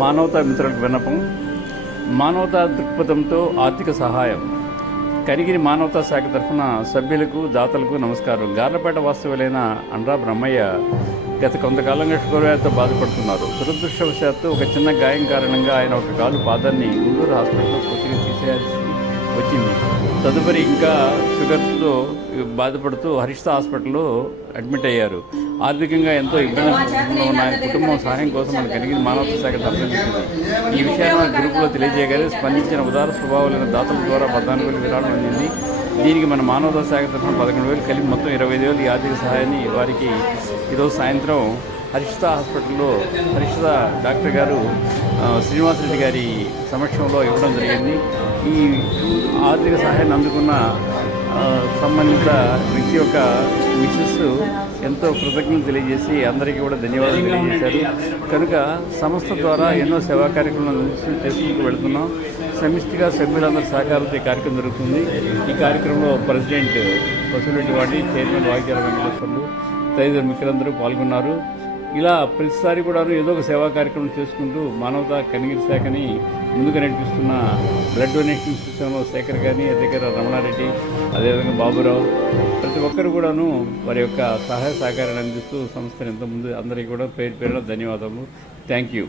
మానవతా మిత్రులకు విన్నపం. మానవతా దృక్పథంతో ఆర్థిక సహాయం. కనిగిరి మానవతా శాఖ తరఫున సభ్యులకు దాతలకు నమస్కారం. గార్లపేట వాస్తవులైన అండ్రా బ్రహ్మయ్య గత కొంతకాలంగా షుగర్ వ్యాధితో బాధపడుతున్నారు. దురదృష్టవశాత్తు ఒక చిన్న గాయం కారణంగా ఆయన ఒక కాలు పాదాన్ని గుంటూరు హాస్పిటల్లో పూర్తిగా తీసేయాల్సి వచ్చింది. తదుపరి ఇంకా షుగర్తో బాధపడుతూ హరిష్ట హాస్పిటల్లో అడ్మిట్ అయ్యారు. ఆర్థికంగా ఎంతో ఇబ్బంది ఉన్న ఆయన కుటుంబం సహాయం కోసం మన కనిగిరి మానవతా శాఖ సంప్రదించింది. ఈ విషయాన్ని గ్రూపులో తెలియజేయగానే స్పందించిన ఉదార స్వభావాలైన దాతల ద్వారా 14,000 విరాళం అందింది. దీనికి మన మానవతా శాఖ తరఫున 11,000 కలిపి మొత్తం 25,000 ఈ ఆర్థిక సహాయాన్ని వారికి ఈరోజు సాయంత్రం హరిష్ట హాస్పిటల్లో హరిష్ట డాక్టర్ గారు శ్రీనివాసరెడ్డి గారి సమక్షంలో ఇవ్వడం జరిగింది. ఈ ఆర్థిక సహాయాన్ని అందుకున్న సంబంధిత వ్యక్తి యొక్క మిసెస్ ఎంతో కృతజ్ఞతలు తెలియజేసి అందరికీ కూడా ధన్యవాదాలు తెలియజేశారు. కనుక సంస్థ ద్వారా ఎన్నో సేవా కార్యక్రమాలను చేసుకుంటూ వెళుతున్నాం. సమిష్టిగా సభ్యులందరూ సహకారంతో ఈ కార్యక్రమం జరుగుతుంది. ఈ కార్యక్రమంలో ప్రెసిడెంట్ వసూలెడ్డి వాడి, చైర్మన్ వాగ్యాల వెంకటేశ్వర్లు తదితర మిత్రులందరూ పాల్గొన్నారు. ఇలా ప్రతిసారి కూడా ఏదో ఒక సేవా కార్యక్రమం చేసుకుంటూ మానవతా కనిగిరి శాఖని ముందుకు నడిపిస్తున్న బ్లడ్ డొనేషన్ సిస్టంలో శేఖర్ గారిని, దగ్గర రమణారెడ్డి, అదేవిధంగా బాబురావు, ప్రతి ఒక్కరు కూడాను వారి యొక్క సహాయ సహకారాన్ని అందిస్తూ సంస్థను ఎంతో ముందు అందరికీ కూడా పేరు పేరున ధన్యవాదాలు. Thank you.